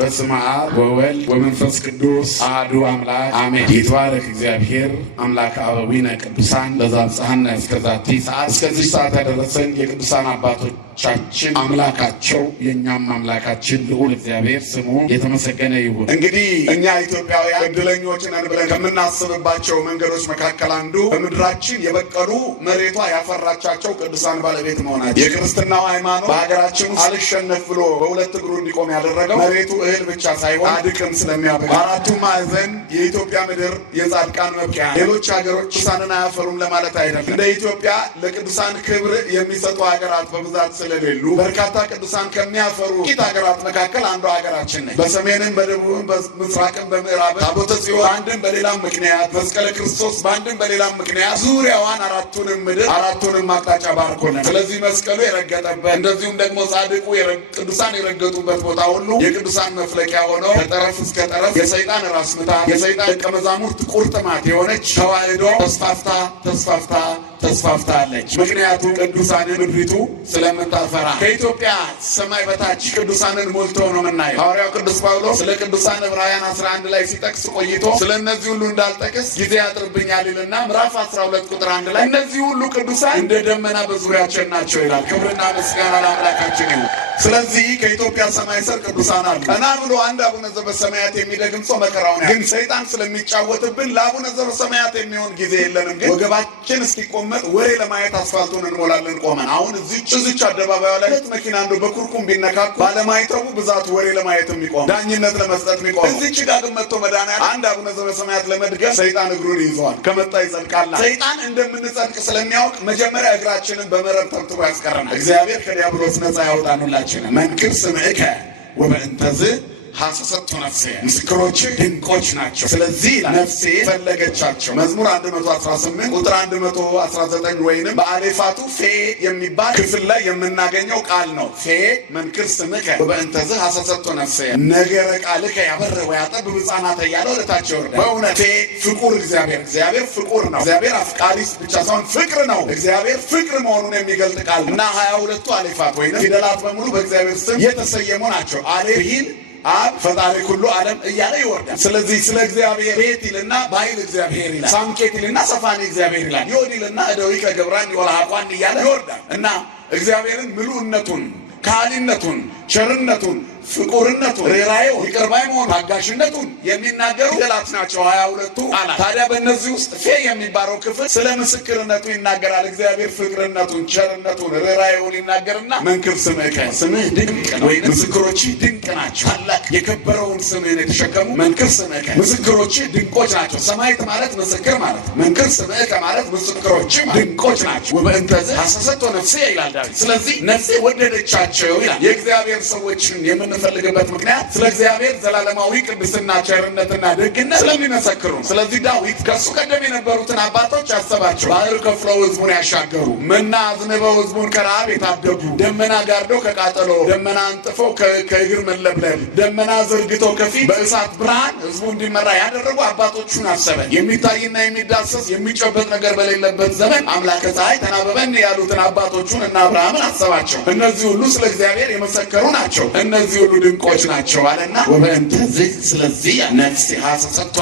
በስመ አብ ወወልድ ወመንፈስ ቅዱስ አሐዱ አምላክ አሜን። ይትባረክ እግዚአብሔር አምላከ አበዊነ ቅዱሳን ለዘአብጽሐነ እስከዛቲ ሰዓት። እስከዚህ ሰዓት ያደረሰን የቅዱሳን አባቶቻችን አምላካቸው የእኛም አምላካችን ልዑል እግዚአብሔር ስሙ የተመሰገነ ይሁን። እንግዲህ እኛ ኢትዮጵያውያን እድለኞች ነን ብለን ከምናስብባቸው መንገዶች መካከል አንዱ በምድራችን የበቀሉ መሬቷ ያፈራቻቸው ቅዱሳን ባለቤት መሆናቸው። የክርስትናው ሃይማኖት በሀገራችን ውስጥ አልሸነፍ ብሎ በሁለት እግሩ እንዲቆም ያደረገው መሬቱ እህል ብቻ ሳይሆን ጻድቅም ስለሚያበቅል። በአራቱ ማዕዘን የኢትዮጵያ ምድር የጻድቃን መብቂያ። ሌሎች ሀገሮች ቅዱሳንን አያፈሩም ለማለት አይደለም። እንደ ኢትዮጵያ ለቅዱሳን ክብር የሚሰጡ ሀገራት በብዛት ስለሌሉ በርካታ ቅዱሳን ከሚያፈሩ ጥቂት ሀገራት መካከል አንዱ ሀገራችን ነች። በሰሜንም በደቡብም በምስራቅም በምዕራብም ታቦተ ጽዮን በአንድም በሌላም ምክንያት፣ መስቀለ ክርስቶስ በአንድም በሌላም ምክንያት ዙሪያዋን አራቱንም ምድር አራቱንም አቅጣጫ ባርኮልን። ስለዚህ መስቀሉ የረገጠበት እንደዚሁም ደግሞ ጻድቁ ቅዱሳን የረገጡበት ቦታ ሁሉ የቅዱሳን መፍለቂያ ሆነው ከጠረፍ እስከ ጠረፍ የሰይጣን ራስ ምታት የሰይጣን ደቀ መዛሙርት ቁርጥማት የሆነች ተዋሕዶ ተስፋፍታለች። ምክንያቱም ቅዱሳንን ምድሪቱ ስለምታፈራ ከኢትዮጵያ ሰማይ በታች ቅዱሳንን ሞልቶ ነው የምናየው። ሐዋርያው ቅዱስ ጳውሎስ ስለ ቅዱሳን ዕብራውያን 11 ላይ ሲጠቅስ ቆይቶ ስለ እነዚህ ሁሉ እንዳልጠቅስ ጊዜ ያጥርብኛል ይልና ምዕራፍ 12 ቁጥር 1 ላይ እነዚህ ሁሉ ቅዱሳን እንደ ደመና በዙሪያችን ናቸው ይላል። ክብርና ምስጋና ለአምላካችን ይሁን። ስለዚህ ከኢትዮጵያ ሰማይ ስር ቅዱሳን አሉ። ቀና ብሎ አንድ አቡነ ዘበሰማያት የሚደግም ሰው መከራውን ግን ሰይጣን ስለሚጫወትብን ለአቡነ ዘበሰማያት የሚሆን ጊዜ የለንም። ግን ወገባችን እስኪቆመጥ ወሬ ለማየት አስፋልቱን እንሞላለን ቆመን። አሁን እዚች አደባባዩ ላይ ሁለት መኪና አንዱ በኩርኩም ቢነካኩ ባለማይተቡ ብዛት ወሬ ለማየት የሚቆም ዳኝነት ለመስጠት የሚቆም እዚች ጋር ግን መጥቶ መድኃኒዓለም አንድ አቡነ ዘበሰማያት ለመድገም ሰይጣን እግሩን ይዘዋል። ከመጣ ይጸድቃል። ሰይጣን እንደምንጸድቅ ስለሚያውቅ መጀመሪያ እግራችንን በመረብ ተብትቦ ያስቀረናል። እግዚአብሔር ከዲያብሎስ ነፃ ያወጣን ሁላችንን። መንክር ስምዕከ ወበእንተዝ ሐሰሰቱ ነፍሴ፣ ምስክሮች ድንቆች ናቸው። ስለዚህ ነፍሴ ፈለገቻቸው። መዝሙር 118 ቁጥር 119 ወይንም በአሌፋቱ ፌ የሚባል ክፍል ላይ የምናገኘው ቃል ነው። ፌ መንክር ስምከ ወበእንተዝ ሐሰሰቱ ነፍሴ፣ ነገረ ቃልከ ያበርህ ወያጠብብ ሕፃናተ እያለ ወደታች ይወርዳል። በእውነት ፌ ፍቁር እግዚአብሔር ፍቁር ነው። እግዚአብሔር አፍቃሪስ ብቻ ሳይሆን ፍቅር ነው። እግዚአብሔር ፍቅር መሆኑን የሚገልጥ ቃል እና 22ቱ አሌፋት ወይንም ፊደላት በሙሉ በእግዚአብሔር ስም የተሰየሙ ናቸው። አሌሂል አብ ፈጣሪ ሁሉ ዓለም እያለ ይወርዳል። ስለዚህ ስለ እግዚአብሔር ቤት ይልና ባይል እግዚአብሔር ይላል። ሳምኬት ይልና ሰፋኒ እግዚአብሔር ይላል። ይወድ ይልና እደዊከ ገብራን ወለሐቋን እያለ ይወርዳል እና እግዚአብሔርን ምሉዕነቱን፣ ካህሊነቱን፣ ቸርነቱን፣ ፍቁርነቱን፣ ርኅራኄው፣ ይቅር ባይ መሆኑን፣ ታጋሽነቱን የሚናገሩ ፊደላት ናቸው 22ቱ ቃላት። ታዲያ በእነዚህ ውስጥ ፌ የሚባለው ክፍል ስለ ምስክርነቱ ይናገራል። እግዚአብሔር ፍቅርነቱን፣ ቸርነቱን፣ ርኅራኄውን ይናገርና መንክር ስምዕከ፣ ስምህ ድንቅ ነው ወይም ምስክሮች ድንቅ ናቸው። ታላቅ የከበረውን ስምህን የተሸከሙ መንክር ስምዕከ፣ ምስክሮች ድንቆች ናቸው። ሰማዕት ማለት ምስክር ማለት ነው። መንክር ስምዕከ ማለት ምስክሮች ድንቆች ናቸው። ወበእንተዝ ሐሰሰቶ ነፍሴ ይላል ዳዊት። ስለዚህ ነፍሴ ወደደቻቸው ይላል። የእግዚአብሔር ሰዎችን የምንፈልግበት ምክንያት ስለ እግዚአብሔር ዘላለማዊ ቅድስና፣ ቸርነትና ደግነት ስለሚመሰክሩ። ስለዚህ ዳዊት ከሱ ቀደም የነበሩትን አባቶች ያሰባቸው፣ ባህር ከፍለው ህዝቡን ያሻገሩ፣ መና አዝንበው ህዝቡን ከረሃብ የታደጉ፣ ደመና ጋርደው ከቃጠሎ፣ ደመና አንጥፈው ከእግር መለብለብ፣ ደመና ዘርግተው ከፊት በእሳት ብርሃን ህዝቡ እንዲመራ ያደረጉ አባቶቹን አሰበ። የሚታይና የሚዳሰስ የሚጨበጥ ነገር በሌለበት ዘመን አምላከ ፀሐይ ተናበበን ያሉትን አባቶቹን እና አብርሃምን አሰባቸው። እነዚህ ሁሉ ስለ እግዚአብሔር የመሰከሩ ናቸው። እነዚህ ሁሉ ድንቆች ናቸው አለና ወበእንተዚህ፣ ስለዚህ ነፍሴ ሐሰሰቶ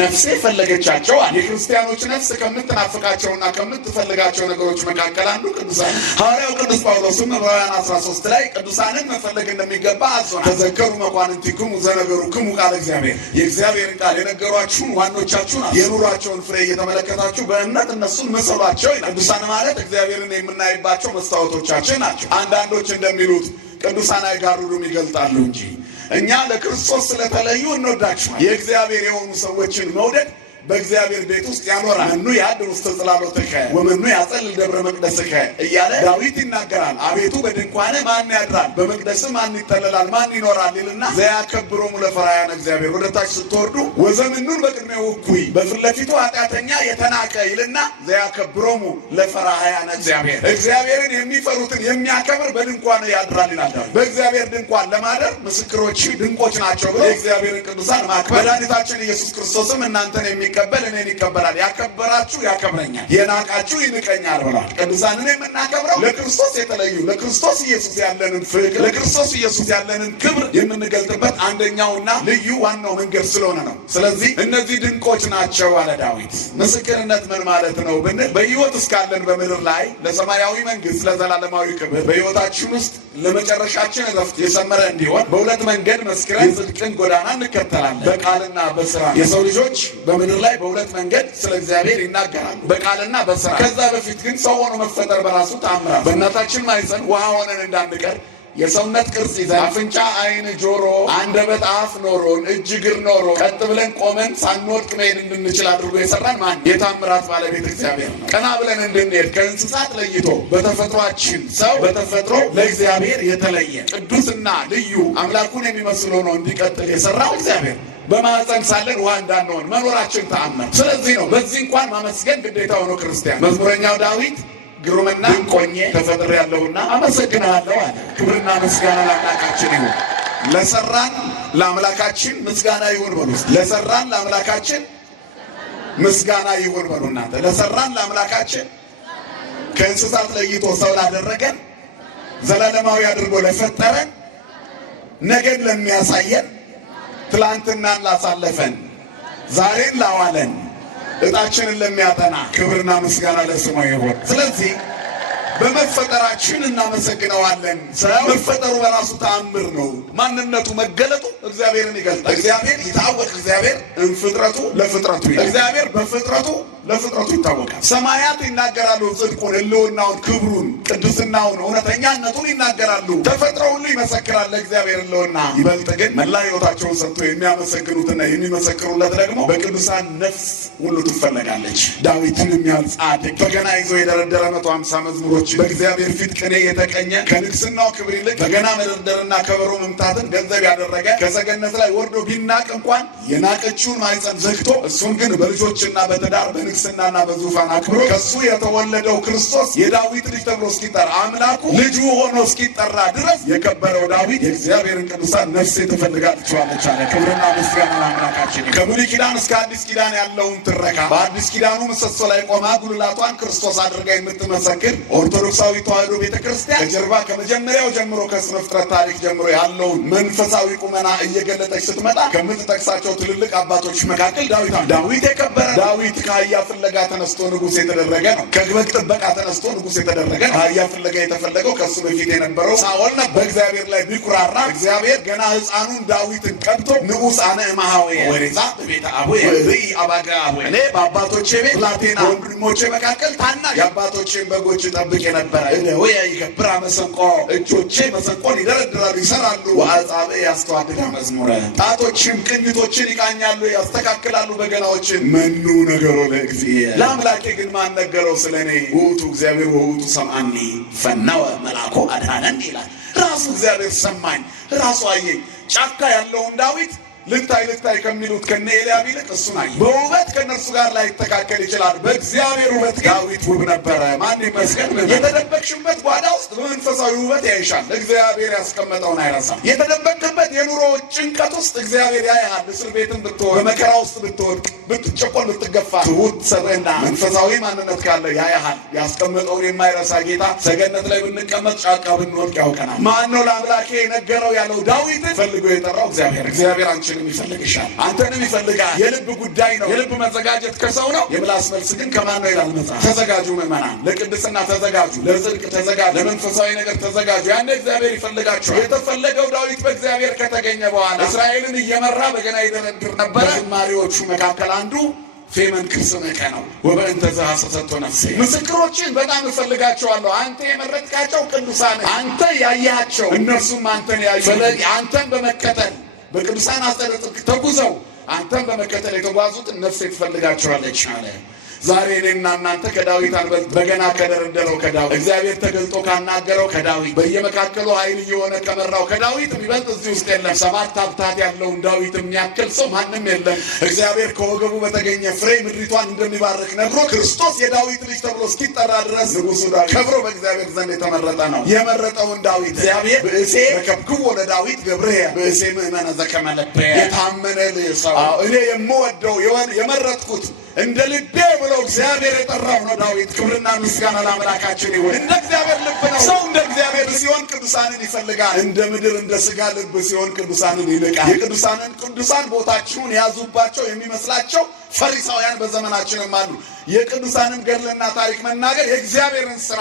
ነፍሴ ፈለገቻቸው አለ። የክርስቲያኖች ነፍስ ከምትናፍቃቸውና ከምትፈልጋቸው ነገሮች መካከል አንዱ ቅዱሳን። ሐዋርያው ቅዱስ ጳውሎስም ዕብራውያን 13 ላይ ቅዱሳንን መፈለግ እንደሚገባ አዞናል። ተዘከሩ መኳንንቲክሙ ዘነገሩክሙ ቃለ እግዚአብሔር፣ የእግዚአብሔርን ቃል የነገሯችሁን ዋኖቻችሁን የኑሯቸውን ፍሬ እየተመለከታችሁ በእምነት እነሱን መሰሏቸው ይላል። ቅዱሳን ማለት እግዚአብሔርን የምናይባቸው መስታወቶቻችን ናቸው። አንዳንዶች እንደሚሉት ቅዱሳን አይጋሩዱም ይገልጣሉ እንጂ እኛ ለክርስቶስ ስለተለዩ እንወዳችኋል። የእግዚአብሔር የሆኑ ሰዎችን መውደድ በእግዚአብሔር ቤት ውስጥ ያኖራል። መኑ ያድር ውስተ ጽላሎትከ ወመኑ ያጸልል ደብረ መቅደስከ እያለ ዳዊት ይናገራል። አቤቱ በድንኳንህ ማን ያድራል? በመቅደስህ ማን ይጠለላል? ማን ይኖራል? ይልና ዘያከብሮሙ ለፈራያነ እግዚአብሔር። ወደ ታች ስትወርዱ ወዘምኑን በቅድሜው እኩይ፣ በፊት ለፊቱ ኃጢአተኛ የተናቀ ይልና ዘያከብሮሙ ለፈራያነ እግዚአብሔር። እግዚአብሔርን የሚፈሩትን የሚያከብር በድንኳን ያድራል ይላል ዳዊት። በእግዚአብሔር ድንኳን ለማደር ምስክሮች ድንቆች ናቸው ብሎ የእግዚአብሔርን ቅዱሳን ማክበር። መድኃኒታችን ኢየሱስ ክርስቶስም እናንተን የሚቀበል እኔን ይቀበላል፣ ያከበራችሁ ያከብረኛል፣ የናቃችሁ ይንቀኛል ብሏል። ቅዱሳንን የምናከብረው ለክርስቶስ የተለዩ ለክርስቶስ ኢየሱስ ያለንን ፍቅር ለክርስቶስ ኢየሱስ ያለንን ክብር የምንገልጥበት አንደኛውና ልዩ ዋናው መንገድ ስለሆነ ነው። ስለዚህ እነዚህ ድንቆች ናቸው አለ ዳዊት። ምስክርነት ምን ማለት ነው ብንል በሕይወት እስካለን በምድር ላይ ለሰማያዊ መንግስት ለዘላለማዊ ክብር በሕይወታችን ውስጥ ለመጨረሻችን እረፍት የሰመረ እንዲሆን በሁለት መንገድ መስክረን የጽድቅን ጎዳና እንከተላለን፣ በቃልና በስራ። የሰው ልጆች በምድር ላይ በሁለት መንገድ ስለ እግዚአብሔር ይናገራሉ፣ በቃልና በስራ። ከዛ በፊት ግን ሰው ሆኖ መፈጠር በራሱ ተአምራት። በእናታችን ማኅፀን ውሃ ሆነን እንዳንቀር የሰውነት ቅርጽ ይዘን አፍንጫ፣ አይን፣ ጆሮ፣ አንደበት፣ አፍ ኖሮን እጅ እግር ኖሮ ቀጥ ብለን ቆመን ሳንወድቅ መሄድ እንድንችል አድርጎ የሰራን ማን? የታምራት ባለቤት እግዚአብሔር ነው። ቀና ብለን እንድንሄድ ከእንስሳት ለይቶ በተፈጥሯችን ሰው በተፈጥሮ ለእግዚአብሔር የተለየ ቅዱስና ልዩ አምላኩን የሚመስል ሆኖ እንዲቀጥል የሰራው እግዚአብሔር በማኅፀን ሳለን ውሃ እንዳንሆን መኖራችን ተአምር። ስለዚህ ነው በዚህ እንኳን ማመስገን ግዴታ ሆኖ ክርስቲያን። መዝሙረኛው ዳዊት ግሩምና ድንቆኜ ተፈጥሬአለሁና አመሰግናለሁ አለ። ክብርና ምስጋና ለአምላካችን ይሁን። ለሰራን ለአምላካችን ምስጋና ይሁን በሉ። ለሰራን ለአምላካችን ምስጋና ይሁን በሉ እናንተ። ለሰራን ለአምላካችን ከእንስሳት ለይቶ ሰው ላደረገን ዘላለማዊ አድርጎ ለፈጠረን ነገን ለሚያሳየን ትላንትናን ላሳለፈን ዛሬን ላዋለን እጣችንን ለሚያጠና ክብርና ምስጋና ለስሙ ይሁን። ስለዚህ በመፈጠራችን እናመሰግነዋለን። ሰው መፈጠሩ በራሱ ተአምር ነው። ማንነቱ መገለጡ እግዚአብሔርን ይገልጣል። እግዚአብሔር ይታወቅ። እግዚአብሔር ፍጥረቱ ለፍጥረቱ እግዚአብሔር በፍጥረቱ ለፍጥረቱ ይታወቃል። ሰማያት ይናገራሉ ጽድቁን፣ ሕልውናውን፣ ክብሩን፣ ቅዱስናውን፣ እውነተኛነቱን ይናገራሉ። ተፈጥሮ ሁሉ ይመሰክራል ለእግዚአብሔር ሕልውና። ይበልጥ ግን መላ ሕይወታቸውን ሰጥቶ የሚያመሰግኑትና የሚመሰክሩለት ደግሞ በቅዱሳን ነፍስ ሁሉ ትፈለጋለች። ዳዊትን የሚያህል ጻድቅ በገና ይዞ የደረደረ 150 መዝሙሮች በእግዚአብሔር ፊት ቅኔ የተቀኘ ከንግስናው ክብር ይልቅ በገና መደርደርና ከበሮ መምታትን ገንዘብ ያደረገ ከሰገነት ላይ ወርዶ ቢናቅ እንኳን የናቀችውን ማኅፀን ዘግቶ እሱን ግን በልጆችና በትዳር በንግስናና በዙፋን አክብሮ ከሱ የተወለደው ክርስቶስ የዳዊት ልጅ ተብሎ እስኪጠራ አምላኩ ልጁ ሆኖ እስኪጠራ ድረስ የከበረው ዳዊት የእግዚአብሔርን ቅዱሳን ነፍሴ ትፈልጋቸዋለች አለ። ክብርና ምስጋና ለአምላካችን። ከብሉይ ኪዳን እስከ አዲስ ኪዳን ያለውን ትረካ በአዲስ ኪዳኑ ምሰሶ ላይ ቆማ ጉልላቷን ክርስቶስ አድርጋ የምትመሰክር ኦርቶዶክሳዊ ተዋሕዶ ቤተክርስቲያን ከጀርባ ከመጀመሪያው ጀምሮ ከስነ ፍጥረት ታሪክ ጀምሮ ያለውን መንፈሳዊ ቁመና እየገለጠች ስትመጣ ከምትጠቅሳቸው ትልልቅ አባቶች መካከል ዳዊት የከበረ ዳዊት ከአህያ ፍለጋ ተነስቶ ንጉሥ የተደረገ ነው። ከበግ ጥበቃ ተነስቶ ንጉሥ የተደረገ ነው። አህያ ፍለጋ የተፈለገው ከሱ በፊት የነበረው ሳኦል ነበር። በእግዚአብሔር ላይ ቢኩራራ እግዚአብሔር ገና ሕፃኑን ዳዊትን ቀብቶ ንጉሥ አነ እምኀዌ ወሬዛ በቤተ አቡየ ርኢ አባጋ አቡየ፣ እኔ በአባቶቼ ቤት ብላቴና ወንድሞቼ መካከል ታናሽ የአባቶቼን በጎች ጠብቅ የነበረ እደውየ ይገብራ መሰንቆ፣ እጆቼ መሰንቆን ይደረድራሉ ይሰራሉ። ወአጻብዕ ያስተዋድዳ መዝሙረ፣ ጣቶችም ቅኝቶችን ይቃኛሉ ያስተካክላሉ በገናዎችን። መኑ ነገሮ ለእግዚእ፣ ለአምላኬ ግን ማን ነገረው ስለ እኔ? ውእቱ እግዚአብሔር ወውእቱ ሰምዐኒ ፈነወ መልአኮ አድኀነኒ ይላል። ራሱ እግዚአብሔር ሰማኝ፣ ራሱ አየኝ። ጫካ ያለውን ዳዊት ልታይ ከሚሉት ከነ ኤልያብ ይልቅ እሱን አየ። በውበት ከነርሱ ጋር ላይተካከል ይችላል፣ በእግዚአብሔር ውበት ዳዊት ውብ ነበረ። ማን ይመስገን። የተደበቅሽበት ጓዳ ውስጥ በመንፈሳዊ ውበት ያይሻል። እግዚአብሔር ያስቀመጠውን አይረሳም። የተደበቅበት የኑሮ ጭንቀት ውስጥ እግዚአብሔር ያይሃል። እስር ቤትን ብትሆን፣ በመከራ ውስጥ ብትወድቅ፣ ብትጨቆን፣ ብትገፋ ትሑት ሰብዕና መንፈሳዊ ማንነት ካለ ያይሃል። ያስቀመጠውን የማይረሳ ጌታ ሰገነት ላይ ብንቀመጥ፣ ጫካ ብንወድቅ ያውቀናል። ማን ነው ለአምላኬ ነገረው ያለው ዳዊትን ፈልጎ የጠራው እግዚአብሔር። እግዚአብሔር አንቺንም ይፈልግሻል፣ አንተንም ይፈልጋል። የልብ ጉዳይ ነው። የልብ መዘጋጀት ከሰው ነው። የምላስ መልስ ግን ከማን ነው ይላል መጽሐፍ። ተዘጋጁ ምዕመናን፣ ለቅድስና ተዘጋጁ፣ ለጽድቅ ተዘጋጁ፣ ለመንፈሳዊ ነገር ተዘጋጁ። ያኔ እግዚአብሔር ይፈልጋቸዋል። የተፈለገው ዳዊት በእግዚአብሔር ከተገኘ በኋላ እስራኤልን እየመራ በገና ይደረድር ነበረ። ዝማሬዎቹ መካከል አንዱ ፌመንክር ስምከ ነው። ወበእንተ ዘሐሰሰቶ ነፍሴ፣ ምስክሮችን በጣም እፈልጋቸዋለሁ። አንተ የመረጥካቸው ቅዱሳን፣ አንተ ያያቸው፣ እነርሱም አንተን ያዩ። ስለዚህ አንተን በመከተል በቅዱሳን አስተዳደር ተጉዘው አንተን በመከተል የተጓዙትን ነፍሴ ትፈልጋቸዋለች አለ። ዛሬ እኔና እናንተ ከዳዊት አንበልጥ። በገና ከደረደረው ከዳዊት እግዚአብሔር ተገልጦ ካናገረው ከዳዊት በየመካከሉ ኃይል እየሆነ ከመራው ከዳዊት የሚበልጥ እዚህ ውስጥ የለም። 7 ሀብታት ያለውን ዳዊት የሚያክል ሰው ማንም የለም። እግዚአብሔር ከወገቡ በተገኘ ፍሬ ምድሪቷን እንደሚባርክ ነግሮ ክርስቶስ የዳዊት ልጅ ተብሎ እስኪጠራ ድረስ ንጉሡ ዳዊት ከብሮ በእግዚአብሔር ዘንድ የተመረጠ ነው። የመረጠውን ዳዊት እግዚአብሔር ብእሴ ረከብክዎ ለዳዊት ገብርየ ብእሴ ምእመነ ዘከመ ልብየ የታመነ ሰው እኔ የምወደው የመረጥኩት እንደ ልቤ ብሎ እግዚአብሔር የጠራው ነው ዳዊት። ክብርና ምስጋና ለአምላካችን ይሁን። እንደ እግዚአብሔር ልብ ነው ሰው። እንደ እግዚአብሔር ሲሆን ቅዱሳንን ይፈልጋል። እንደ ምድር እንደ ሥጋ ልብ ሲሆን ቅዱሳንን ይልቃል። ቅዱሳን ቦታቸውን ያዙባቸው የሚመስላቸው ፈሪሳውያን በዘመናችንም አሉ። የቅዱሳንን ገድልና ታሪክ መናገር የእግዚአብሔርን ሥራ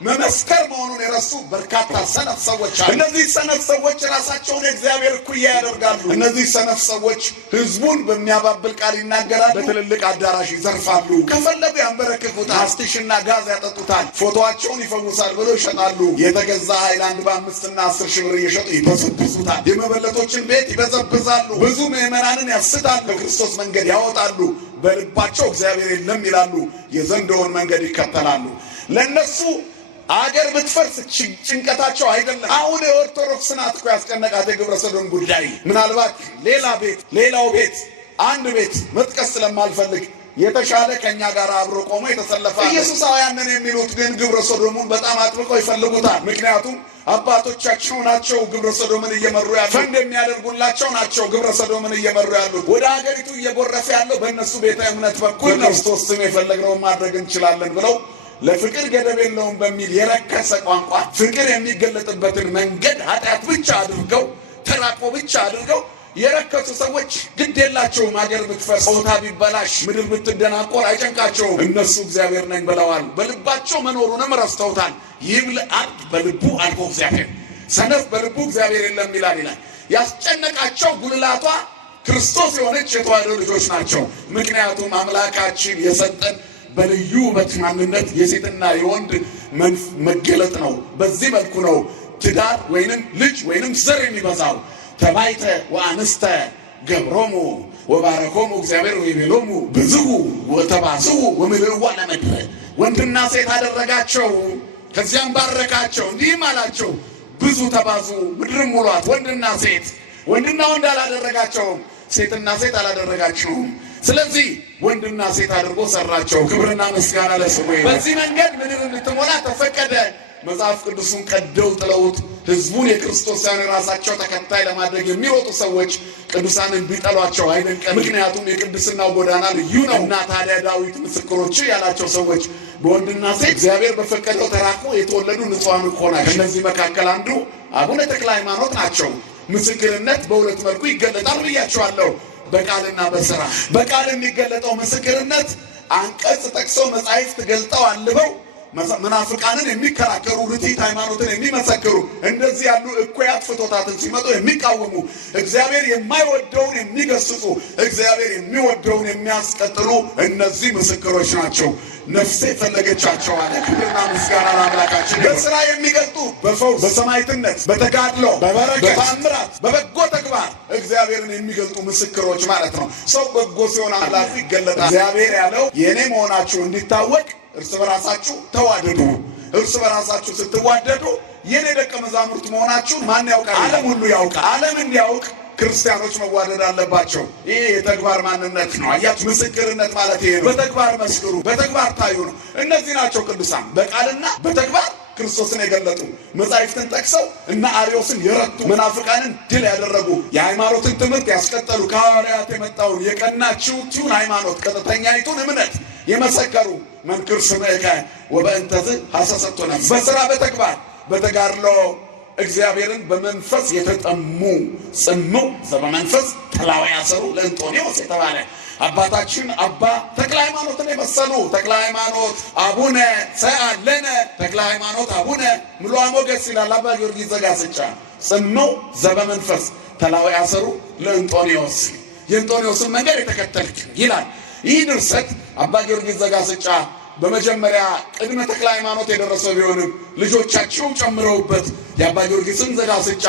መመስከር መሆኑን የረሱ በርካታ ሰነፍ ሰዎች አሉ። እነዚህ ሰነፍ ሰዎች ራሳቸውን የእግዚአብሔር እኩያ ያደርጋሉ። እነዚህ ሰነፍ ሰዎች ሕዝቡን በሚያባብል ቃል ይናገራሉ። በትልልቅ አዳራሽ ይዘርፋሉ። ከፈለጉ ያንበረክኩታል። ማስቲሽና ጋዝ ያጠጡታል። ፎቶዋቸውን ይፈውሳል ብለው ይሸጣሉ። የተገዛ ሃይላንድ በ5 እና 10 ሺህ ብር እየሸጡ ይበዘብዙታል። የመበለቶችን ቤት ይበዘብዛሉ። ብዙ ምዕመናንን ያስታሉ። ከክርስቶስ መንገድ ያወጣሉ። በልባቸው እግዚአብሔር የለም ይላሉ። የዘንዶውን መንገድ ይከተላሉ። ለነሱ አገር ብትፈርስ ጭንቀታቸው አይደለም። አሁን የኦርቶዶክስ ናት እኮ ያስጨነቃት የግብረ ሰዶም ጉዳይ። ምናልባት ሌላው ቤት አንድ ቤት መጥቀስ ስለማልፈልግ የተሻለ ከኛ ጋር አብሮ ቆሞ የተሰለፈ ኢየሱሳውያንን የሚሉት ግን ግብረ ሰዶሙን በጣም አጥብቀው ይፈልጉታል። ምክንያቱም አባቶቻቸው ናቸው ግብረ ሰዶምን እየመሩ ያሉት። ፈንድ የሚያደርጉላቸው ናቸው ግብረ ሰዶምን እየመሩ ያሉት። ወደ ሀገሪቱ እየጎረፈ ያለው በእነሱ ቤተ እምነት በኩል ነው። ክርስቶስ ስም የፈለግነውን ማድረግ እንችላለን ብለው ለፍቅር ገደብ የለውም በሚል የረከሰ ቋንቋ ፍቅር የሚገለጥበትን መንገድ ኃጢአት ብቻ አድርገው ተራቆ ብቻ አድርገው የረከሱ ሰዎች ግድ የላቸውም። አገር ብትፈርስ፣ ጾታ ቢበላሽ፣ ምድር ብትደናቆር አይጨንቃቸውም። እነሱ እግዚአብሔር ነኝ ብለዋል። በልባቸው መኖሩንም ረስተውታል። ይብል አብ በልቡ አልቦ እግዚአብሔር፣ ሰነፍ በልቡ እግዚአብሔር የለም ይላል። ያስጨነቃቸው ጉልላቷ ክርስቶስ የሆነች የተዋሕዶ ልጆች ናቸው። ምክንያቱም አምላካችን የሰጠን በልዩ ውበት ማንነት የሴትና የወንድ መገለጥ ነው። በዚህ መልኩ ነው ትዳር ወይንም ልጅ ወይንም ዘር የሚበዛው። ተባይተ ወአንስተ ገብሮሙ ወባረኮሙ እግዚአብሔር ወይቤሎሙ ብዙሁ ወተባዝሑ ወምልእዋ ለምድር። ወንድና ሴት አደረጋቸው፣ ከዚያም ባረካቸው፣ እንዲህም አላቸው ብዙ ተባዙ ምድርም ሙሏት። ወንድና ወንድ አላደረጋቸውም፣ ሴትና ሴት አላደረጋቸውም። ስለዚህ ወንድና ሴት አድርጎ ሰራቸው። ክብርና ምስጋና ለስሙ ይሁን። በዚህ መንገድ ምድር እንድትሞላ ተፈቀደ። መጽሐፍ ቅዱሱን ቀደው ጥለውት ሕዝቡን የክርስቶስያን ራሳቸው ተከታይ ለማድረግ የሚሮጡ ሰዎች ቅዱሳንን ቢጠሏቸው አይደንቀን። ምክንያቱም የቅድስናው ጎዳና ልዩ ነው እና ታዲያ ዳዊት ምስክሮች ያላቸው ሰዎች በወንድና ሴት እግዚአብሔር በፈቀደው ተራቅሞ የተወለዱ ንጹሐን እኮ ናቸው። ከእነዚህ መካከል አንዱ አቡነ ተክለ ሃይማኖት ናቸው። ምስክርነት በሁለት መልኩ ይገለጣል ብያቸዋለሁ፣ በቃልና በሥራ። በቃል የሚገለጠው ምስክርነት አንቀጽ ጠቅሰው መጻሕፍት ገልጠው አልበው መናፍቃንን የሚከራከሩ ርቲት ሃይማኖትን የሚመሰክሩ እንደዚህ ያሉ እኩያት ፍቶታትን ሲመጡ የሚቃወሙ እግዚአብሔር የማይወደውን የሚገስጹ እግዚአብሔር የሚወደውን የሚያስቀጥሉ እነዚህ ምስክሮች ናቸው። ነፍሴ ፈለገቻቸው አለ። ክብርና ምስጋና ለአምላካችን። በሥራ የሚገልጡ በፈውስ፣ በሰማዕትነት፣ በተጋድሎ፣ በበረከት፣ በተአምራት፣ በበጎ ተግባር እግዚአብሔርን የሚገልጡ ምስክሮች ማለት ነው። ሰው በጎ ሲሆን አምላኩ ይገለጣል። እግዚአብሔር ያለው የእኔ መሆናችሁ እንዲታወቅ እርስ በራሳችሁ ተዋደዱ። እርስ በራሳችሁ ስትዋደዱ የኔ ደቀ መዛሙርት መሆናችሁን ማን ያውቃል? ዓለም ሁሉ ያውቃል። ዓለም እንዲያውቅ ክርስቲያኖች መዋደድ አለባቸው። ይሄ የተግባር ማንነት ነው። አያችሁ፣ ምስክርነት ማለት ይሄ ነው። በተግባር መስክሩ፣ በተግባር ታዩ ነው። እነዚህ ናቸው ቅዱሳን፣ በቃልና በተግባር ክርስቶስን የገለጡ መጻሕፍትን ጠቅሰው እና አርዮስን የረቱ መናፍቃንን ድል ያደረጉ የሃይማኖትን ትምህርት ያስቀጠሉ ከሐዋርያት የመጣውን የቀናችውን ሃይማኖት ቀጥተኛይቱን እምነት የመሰከሩ መንክር ስምዕከ ወበእንተዝ ሐሰሰቶ ነፍስ። በሥራ በተግባር በተጋድሎ እግዚአብሔርን በመንፈስ የተጠሙ ጽምው ዘበመንፈስ ተላው ያሰሩ ለእንጦንዮስ የተባለ አባታችን አባ ተክለ ሃይማኖትን የመሰሉ ተክለ ሃይማኖት አቡነ ሰአለነ ተክለ ሃይማኖት አቡነ ምሉዐ ሞገስ ይላል አባ ጊዮርጊስ ዘጋስጫ። ጽምው ዘበመንፈስ ተላው ያሰሩ ለእንጦንዮስ፣ የእንጦንዮስን መንገድ የተከተልክ ይላል። ይህ ድርሰት አባ ጊዮርጊስ ዘጋስጫ በመጀመሪያ ቅድመ ተክለ ሃይማኖት የደረሰው ቢሆንም ልጆቻቸው ጨምረውበት የአባ ጊዮርጊስን ዘጋስጫ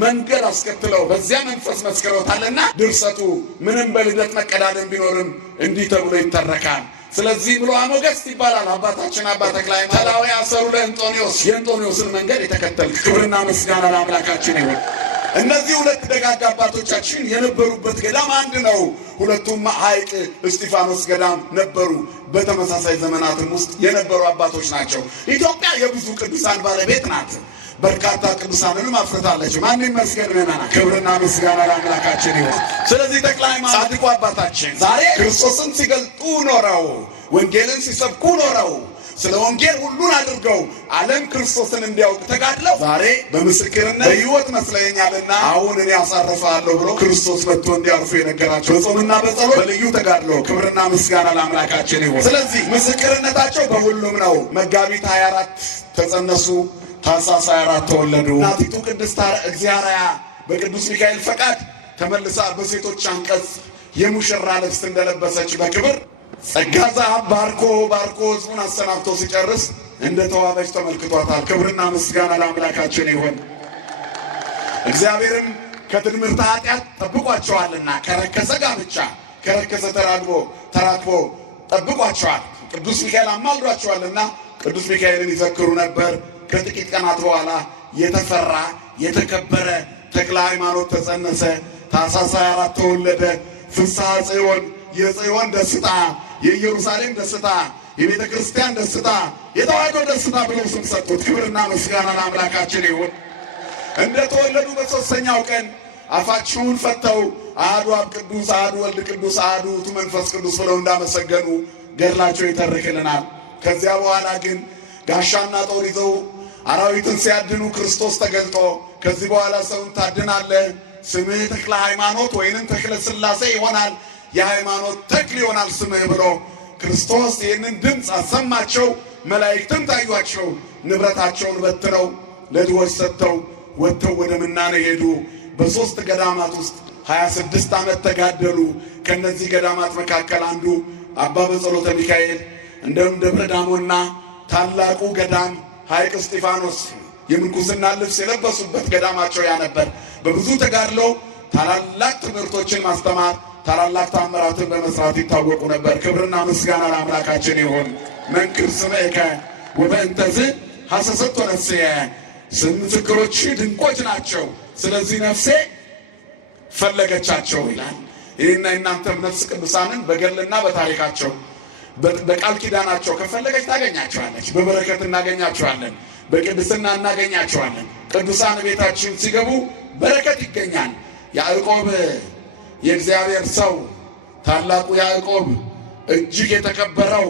መንገድ አስከትለው በዚያ መንፈስ መስክረውታልና ድርሰቱ ምንም በልደት መቀዳደም ቢኖርም እንዲህ ተብሎ ይተረካል። ስለዚህ ብሎ ሞገስ ይባላል አባታችን አባ ተክለ ሃይማኖት። ተላዊ አሰሩ ለእንጦንዮስ፣ የእንጦንዮስን መንገድ የተከተልክ ክብርና ምስጋና ለአምላካችን ይሁን። እነዚህ ሁለት ደጋግ አባቶቻችን የነበሩበት ገዳም አንድ ነው። ሁለቱም ሐይቅ እስጢፋኖስ ገዳም ነበሩ። በተመሳሳይ ዘመናትም ውስጥ የነበሩ አባቶች ናቸው። ኢትዮጵያ የብዙ ቅዱሳን ባለቤት ናት። በርካታ ቅዱሳንንም አፍርታለች። ማን ይመስገን ምእመናን፣ ክብርና ምስጋና ለአምላካችን ይሁን። ስለዚህ ተክለ ሃይማኖት ጻድቁ አባታችን ዛሬ ክርስቶስን ሲገልጡ ኖረው፣ ወንጌልን ሲሰብኩ ኖረው፣ ስለ ወንጌል ሁሉን አድርገው ዓለም ክርስቶስን እንዲያውቅ ተጋድለው ዛሬ በምስክርነት በሕይወት መስለኛልና አሁን እኔ አሳርፋለሁ ብሎ ክርስቶስ መጥቶ እንዲያርፉ የነገራቸው በጾምና በጸሎት በልዩ ተጋድሎ ክብርና ምስጋና ለአምላካችን ይሁን። ስለዚህ ምስክርነታቸው በሁሉም ነው። መጋቢት 24 ተጸነሱ፣ ታኅሳስ 24 ተወለዱ። እናቲቱ ቅድስት እግዚአርያ በቅዱስ ሚካኤል ፈቃድ ተመልሳ በሴቶች አንቀጽ የሙሽራ ልብስ እንደለበሰች በክብር ጸጋ ዘአብ ባርኮ ሕዝቡን አሰናብቶ ሲጨርስ እንደ ተዋበች ተመልክቷታል። ክብርና ምስጋና ለአምላካችን ይሁን። እግዚአብሔርም ከትዕምርተ ኃጢአት ጠብቋቸዋልና ከረከሰ ጋብቻ ከረከሰ ተራክቦ ጠብቋቸዋል። ቅዱስ ሚካኤል አማልዷቸዋልና ቅዱስ ሚካኤልን ይዘክሩ ነበር። ከጥቂት ቀናት በኋላ የተፈራ የተከበረ ተክለ ሃይማኖት ተጸነሰ። ታኅሳስ 24 ተወለደ። ፍስሐ ጽዮን፣ የጽዮን ደስታ፣ የኢየሩሳሌም ደስታ፣ የቤተ ክርስቲያን ደስታ፣ የተዋሕዶ ደስታ ብለው ስም ሰጡት። ክብርና ምስጋና ለአምላካችን ይሁን። እንደተወለዱ በሦስተኛው ቀን አፋቸውን ፈተው አሐዱ አብ ቅዱስ፣ አሐዱ ወልድ ቅዱስ፣ አሐዱ ውእቱ መንፈስ ቅዱስ ብለው እንዳመሰገኑ ገድላቸው ይተርክልናል። ከዚያ በኋላ ግን ጋሻና ጦር ይዘው አራዊትን ሲያድኑ ክርስቶስ ተገልጦ ከዚህ በኋላ ሰውን ታድናለህ፣ ስምህ ተክለ ሃይማኖት ወይንም ተክለ ሥላሴ ይሆናል፣ የሃይማኖት ተክል ይሆናል ስምህ ብሎ ክርስቶስ ይህንን ድምፅ አሰማቸው። መላእክትም ታዩአቸው። ንብረታቸውን በትነው ለድሆች ሰጥተው ወጥተው ወደ ምናኔ ሄዱ። በሦስት ገዳማት ውስጥ 26 ዓመት ተጋደሉ። ከነዚህ ገዳማት መካከል አንዱ አባ በጸሎተ ሚካኤል እንደውም ደብረ ዳሞና ታላቁ ገዳም ሐይቅ እስጢፋኖስ የምንኩስና ልብስ የለበሱበት ገዳማቸው ያ ነበር። በብዙ ተጋድሎ ታላላቅ ትምህርቶችን ማስተማር፣ ታላላቅ ታምራትን በመስራት ይታወቁ ነበር። ክብርና ምስጋና ለአምላካችን ይሁን። መንክር ስምዕከ ወበእንተዝ ሐሰሰቶ ነፍስየ፣ ምስክሮች ድንቆች ናቸው፣ ስለዚህ ነፍሴ ፈለገቻቸው ይላል። ይህና የእናንተም ነፍስ ቅዱሳንን በገድልና በታሪካቸው በቃል ኪዳናቸው ከፈለገች ታገኛቸዋለች። በበረከት እናገኛቸዋለን፣ በቅድስና እናገኛቸዋለን። ቅዱሳን ቤታችን ሲገቡ በረከት ይገኛል። ያዕቆብ የእግዚአብሔር ሰው ታላቁ ያዕቆብ እጅግ የተከበረው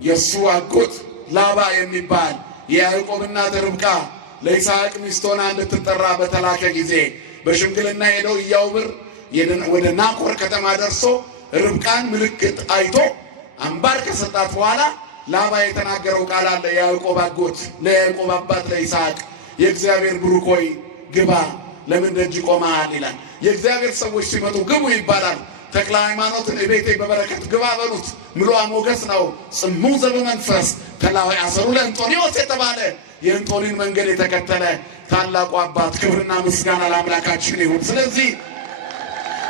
የእሱ አጎት ላባ የሚባል የያዕቆብ እናት ርብቃ ለይስሐቅ ሚስት ሆና እንድትጠራ በተላከ ጊዜ በሽምግልና ሄደው እያውብር ወደ ናኮር ከተማ ደርሶ ርብቃን ምልክት አይቶ አምባር ከሰጣት በኋላ ላባ የተናገረው ቃል አለ። የያዕቆብ አጎት ለያዕቆብ አባት ለይስሐቅ የእግዚአብሔር ብሩክ ሆይ ግባ፣ ለምን ደጅ ቆመሃል ይላል። የእግዚአብሔር ሰዎች ሲመጡ ግቡ ይባላል። ተክለ ሃይማኖትን እቤቴ በበረከት ግባ በሉት። ምሉዐ ሞገስ ነው። ጽሙዕ ዘበመንፈስ ተላዊ አሰሩ ለእንጦንዮስ የተባለ የእንጦኒን መንገድ የተከተለ ታላቁ አባት ክብርና ምስጋና ለአምላካችን ይሁን። ስለዚህ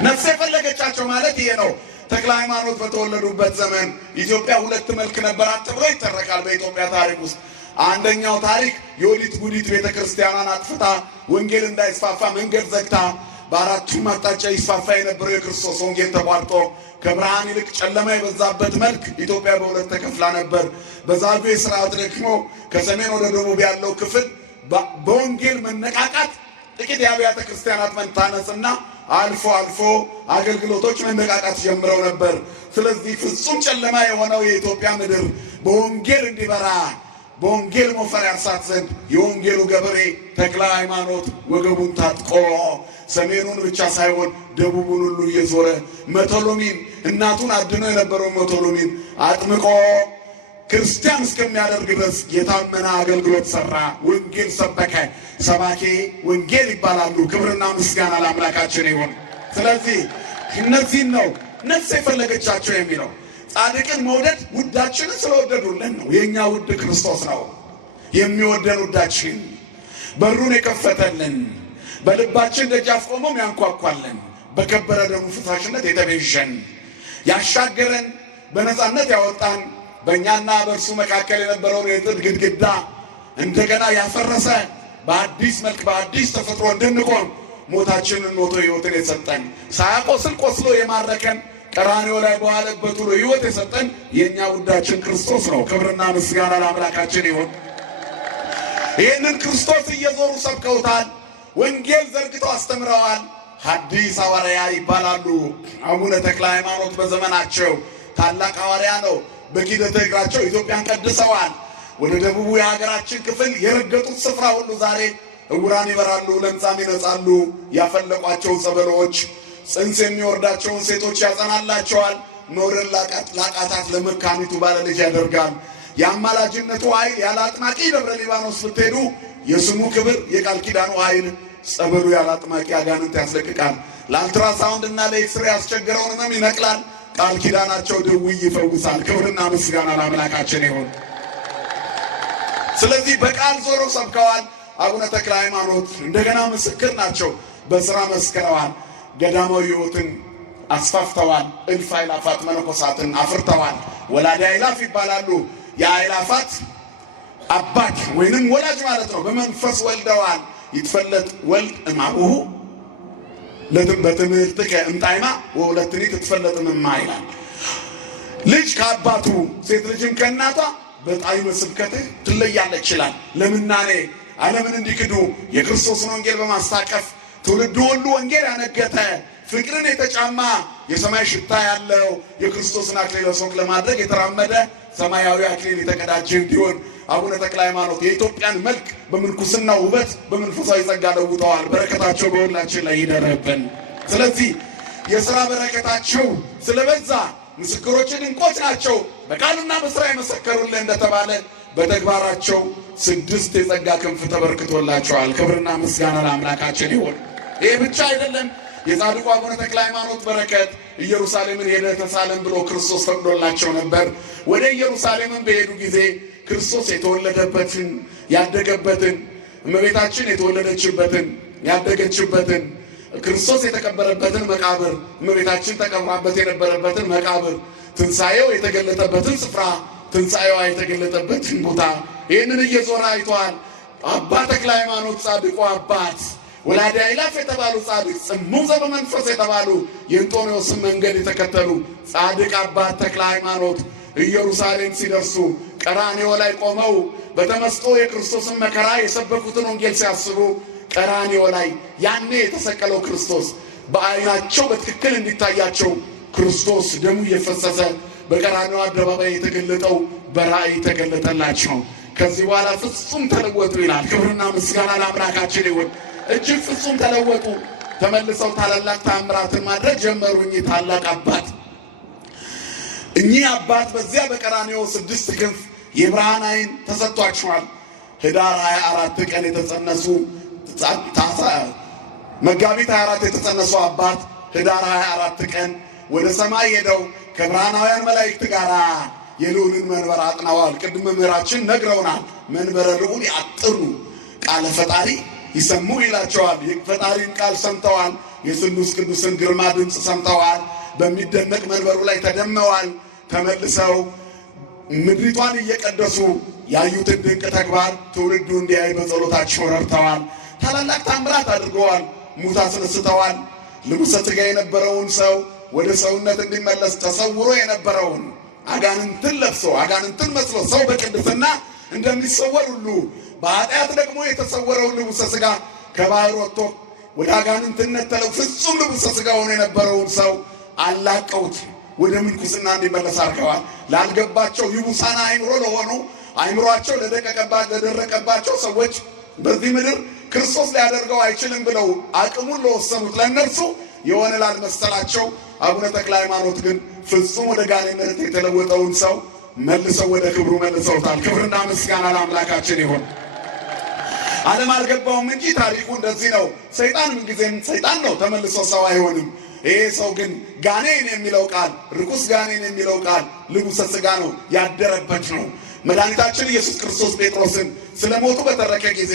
ነፍስ የፈለገቻቸው ማለት ይሄ ነው። ተክለ ሃይማኖት በተወለዱበት ዘመን ኢትዮጵያ ሁለት መልክ ነበራት ተብሎ ይተረካል በኢትዮጵያ ታሪክ ውስጥ። አንደኛው ታሪክ የወሊት ጉዲት ቤተ ክርስቲያኗን አጥፍታ ወንጌል እንዳይስፋፋ መንገድ ዘግታ በአራቱም አቅጣጫ ይስፋፋ የነበረው የክርስቶስ ወንጌል ተቋርጦ ከብርሃን ይልቅ ጨለማ የበዛበት መልክ ኢትዮጵያ በሁለት ተከፍላ ነበር። በዛጉዌ ስርዓት ደግሞ ከሰሜን ወደ ደቡብ ያለው ክፍል በወንጌል መነቃቃት ጥቂት የአብያተ ክርስቲያናት መታነጽና አልፎ አልፎ አገልግሎቶች መነቃቃት ጀምረው ነበር። ስለዚህ ፍጹም ጨለማ የሆነው የኢትዮጵያ ምድር በወንጌል እንዲበራ በወንጌል ሞፈር ያርሳት ዘንድ የወንጌሉ ገበሬ ተክለ ሃይማኖት ወገቡን ታጥቆ ሰሜኑን ብቻ ሳይሆን ደቡቡን ሁሉ እየዞረ መቶሎሚን እናቱን አድኖ የነበረው መቶሎሚን አጥምቆ ክርስቲያን እስከሚያደርግ ድረስ የታመነ አገልግሎት ሰራ። ወንጌል ሰበከ። ሰባኬ ወንጌል ይባላሉ። ክብርና ምስጋና ለአምላካችን ይሁን። ስለዚህ እነዚህን ነው ነፍስ የፈለገቻቸው የሚለው። ጻድቅን መውደድ ውዳችንን ስለወደዱልን ነው። የእኛ ውድ ክርስቶስ ነው የሚወደን ውዳችን፣ በሩን የከፈተልን፣ በልባችን ደጃፍ ቆሞም ያንኳኳልን፣ በከበረ ደሙ ፈሳሽነት የተቤዠን፣ ያሻገረን፣ በነፃነት ያወጣን በእኛና በእርሱ መካከል የነበረውን የጥል ግድግዳ እንደገና ያፈረሰ በአዲስ መልክ በአዲስ ተፈጥሮ እንድንቆም ሞታችንን ሞቶ ሕይወትን የሰጠን ሳያቆስል ቆስሎ የማረከን ቀራንዮ ላይ በዋለበት ሁሉ ሕይወት የሰጠን የእኛ ውዳችን ክርስቶስ ነው። ክብርና ምስጋና ለአምላካችን ይሁን። ይህንን ክርስቶስ እየዞሩ ሰብከውታል። ወንጌል ዘርግተው አስተምረዋል። ሐዲስ ሐዋርያ ይባላሉ። አቡነ ተክለ ሃይማኖት በዘመናቸው ታላቅ ሐዋርያ ነው። በኪደተ እግራቸው ኢትዮጵያን ቀድሰዋል። ወደ ደቡቡ የሀገራችን ክፍል የረገጡት ስፍራ ሁሉ ዛሬ ዕውራን ይበራሉ፣ ለምጻም ይነጻሉ። ያፈለቋቸው ጸበሎች ጽንስ የሚወርዳቸውን ሴቶች ያጸናላቸዋል። መውረድ ላቃታት ለመካኒቱ ባለልጅ ያደርጋል። የአማላጅነቱ ኃይል ያለ አጥማቂ ደብረ ሊባኖስ ብትሄዱ የስሙ ክብር የቃል ኪዳኑ ኃይል ጸበሉ ያለ አጥማቂ አጋንንት ያስለቅቃል። ለአልትራሳውንድ እና ለኤክስሬ ያስቸገረውን ሕመም ይነቅላል። ቃል ኪዳናቸው ድውይ ይፈውሳል። ክብርና ምስጋና ለአምላካችን ይሁን። ስለዚህ በቃል ዞረው ሰብከዋል። አቡነ ተክለ ሃይማኖት እንደገና ምስክር ናቸው። በሥራ መስክረዋል። ገዳማዊ ሕይወትን አስፋፍተዋል። እልፍ አእላፋት መነኮሳትን አፍርተዋል። ወላዲ አእላፍ ይባላሉ። የአእላፋት አባት ወይንም ወላጅ ማለት ነው። በመንፈስ ወልደዋል። ይትፈለጥ ወልድ እማቡሁ በትምህርትከ እምጣዕማ ወወለትኒ ትትፈለጥ እምማ ይላል። ልጅ ከአባቱ ሴት ልጅም ከእናቷ በጣዕመ ስብከትህ ትለያለች ይላል። ለምናኔ ዓለምን እንዲክዱ የክርስቶስን ወንጌል በማስታቀፍ ትውልዱ ሁሉ ወንጌል ያነገተ ፍቅርን የተጫማ የሰማይ ሽታ ያለው የክርስቶስን አክሊለ ሦክ ለማድረግ የተራመደ ሰማያዊ አክሊል የተቀዳጀ እንዲሆን አቡነ ተክለ ሃይማኖት የኢትዮጵያን መልክ በምንኩስና ውበት በመንፈሳዊ ጸጋ ለውጠዋል። በረከታቸው በሁላችን ላይ ይደረብን። ስለዚህ የሥራ በረከታቸው ስለበዛ ምስክሮች ድንቆች ናቸው። በቃልና በሥራ የመሰከሩልን እንደተባለ በተግባራቸው 6 የጸጋ ክንፍ ተበርክቶላቸዋል። ክብርና ምስጋና ለአምላካችን ይሁን። ይሄ ብቻ አይደለም። የጻድቁ አቡነ ተክለ ሃይማኖት በረከት ኢየሩሳሌምን ሄደ ተሳለም ብሎ ክርስቶስ ፈቅዶላቸው ነበር። ወደ ኢየሩሳሌምን በሄዱ ጊዜ ክርስቶስ የተወለደበትን ያደገበትን፣ እመቤታችን የተወለደችበትን ያደገችበትን፣ ክርስቶስ የተቀበረበትን መቃብር፣ እመቤታችን ተቀብራበት የነበረበትን መቃብር፣ ትንሣኤው የተገለጠበትን ስፍራ፣ ትንሣኤዋ የተገለጠበትን ቦታ ይህንን እየዞረ አይቷል። አባ ተክለ ሃይማኖት ጻድቁ አባት ወላዲ አእላፍ የተባሉ ጻድቅ ጽሙዕ ዘበመንፈስ የተባሉ የእንጦንዮስን መንገድ የተከተሉ ጻድቅ አባት ተክለ ሃይማኖት ኢየሩሳሌም ሲደርሱ ቀራንዮ ላይ ቆመው በተመስጦ የክርስቶስን መከራ የሰበኩትን ወንጌል ሲያስቡ ቀራንዮ ላይ ያኔ የተሰቀለው ክርስቶስ በዓይናቸው በትክክል እንዲታያቸው ክርስቶስ ደሙ እየፈሰሰ በቀራንዮ አደባባይ የተገለጠው በራእይ ተገለጠላቸው። ከዚህ በኋላ ፍጹም ተለወጡ ይላል። ክብርና ምስጋና ለአምላካችን ይሁን። እጅግ ፍጹም ተለወጡ። ተመልሰው ታላላቅ ተአምራትን ማድረግ ጀመሩ። እኚህ ታላቅ አባት እኚህ አባት በዚያ በቀራንዮ 6 ክንፍ የብርሃን ዓይን ተሰጥቷቸዋል። ህዳር 24 ቀን የተጸነሱ መጋቢት 24 የተጸነሱ አባት ህዳር 24 ቀን ወደ ሰማይ ሄደው ከብርሃናውያን መላእክት ጋር የልዑልን መንበር አጥነዋል። ቅድም መምህራችን ነግረውናል። መንበረ ልዑል ያጥሩ ቃለ ፈጣሪ ይሰሙ ይላቸዋል። የፈጣሪን ቃል ሰምተዋል። የስሉስ ቅዱስን ግርማ ድምፅ ሰምተዋል። በሚደነቅ መንበሩ ላይ ተደመዋል። ተመልሰው ምድሪቷን እየቀደሱ ያዩትን ድንቅ ተግባር ትውልዱ እንዲያይ በጸሎታቸው ረድተዋል። ታላላቅ ታምራት አድርገዋል። ሙት አስነስተዋል። ልቡሰ ሥጋ የነበረውን ሰው ወደ ሰውነት እንዲመለስ ተሰውሮ የነበረውን አጋንንትን ለብሶ አጋንንትን መስሎ ሰው በቅድስና እንደሚሰወር ሁሉ በኃጢአት ደግሞ የተሰወረውን ልቡሰ ሥጋ ከባህር ወጥቶ ወደ አጋንንትነት ተለው ፍጹም ልቡሰ ሥጋ ሆኖ የነበረውን ሰው አላቀውት ወደ ምንኩስና እንዲመለስ አድርገዋል። ላልገባቸው ይቡሳና አእምሮ ለሆኑ አእምሯቸው ለደረቀባቸው ሰዎች በዚህ ምድር ክርስቶስ ሊያደርገው አይችልም ብለው አቅሙን ለወሰኑት ለእነርሱ የሆነ ላልመሰላቸው አቡነ ተክለ ሃይማኖት ግን ፍጹም ወደ ጋኔነት የተለወጠውን ሰው መልሰው ወደ ክብሩ መልሰውታል። ክብርና ምስጋና ለአምላካችን ይሁን። ዓለም አልገባውም እንጂ ታሪኩ እንደዚህ ነው። ሰይጣን ምንጊዜም ሰይጣን ነው፣ ተመልሶ ሰው አይሆንም። ይሄ ሰው ግን ጋኔን የሚለው ቃል ርኩስ ጋኔን የሚለው ቃል ልቡሰ ሥጋ ነው፣ ያደረበት ነው። መድኃኒታችን ኢየሱስ ክርስቶስ ጴጥሮስን ስለ ሞቱ በተረከ ጊዜ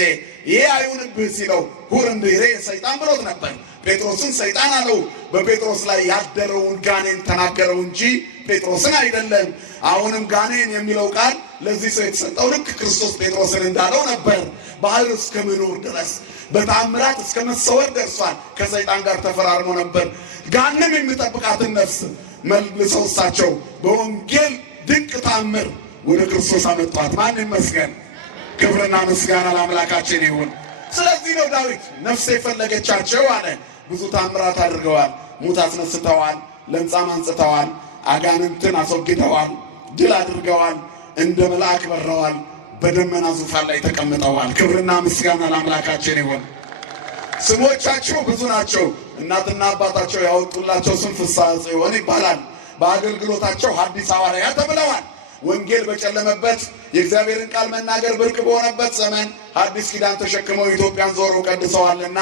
ይሄ አይሁንብህ ሲለው ሁር እንዲሬ ሰይጣን ብሎት ነበር። ጴጥሮስን ሰይጣን አለው። በጴጥሮስ ላይ ያደረውን ጋኔን ተናገረው እንጂ ጴጥሮስን አይደለም። አሁንም ጋኔን የሚለው ቃል ለዚህ ሰው የተሰጠው ልክ ክርስቶስ ጴጥሮስን እንዳለው ነበር። ባህር እስከ መኖር ድረስ በተአምራት እስከ መሰወር ደርሷል። ከሰይጣን ጋር ተፈራርሞ ነበር። ጋንም የሚጠብቃትን ነፍስ መልሰው እሳቸው በወንጌል ድንቅ ተአምር ወደ ክርስቶስ አመጧት። ማን ይመስገን? ክብርና ምስጋና ለአምላካችን ይሁን። ስለዚህ ነው ዳዊት ነፍሴ የፈለገቻቸው አለ። ብዙ ተአምራት አድርገዋል። ሙት አስነስተዋል፣ ለምጻም አንጽተዋል፣ አጋንንትን አስወግደዋል፣ ድል አድርገዋል፣ እንደ መልአክ በረዋል፣ በደመና ዙፋን ላይ ተቀምጠዋል። ክብርና ምስጋና ለአምላካችን ይሁን። ስሞቻቸው ብዙ ናቸው። እናትና አባታቸው ያወጡላቸው ስም ፍስሐ ጽዮን ይባላል። በአገልግሎታቸው ሐዲስ ሐዋርያ ተብለዋል። ወንጌል በጨለመበት የእግዚአብሔርን ቃል መናገር ብርቅ በሆነበት ዘመን ሐዲስ ኪዳን ተሸክመው ኢትዮጵያን ዞረው ቀድሰዋልና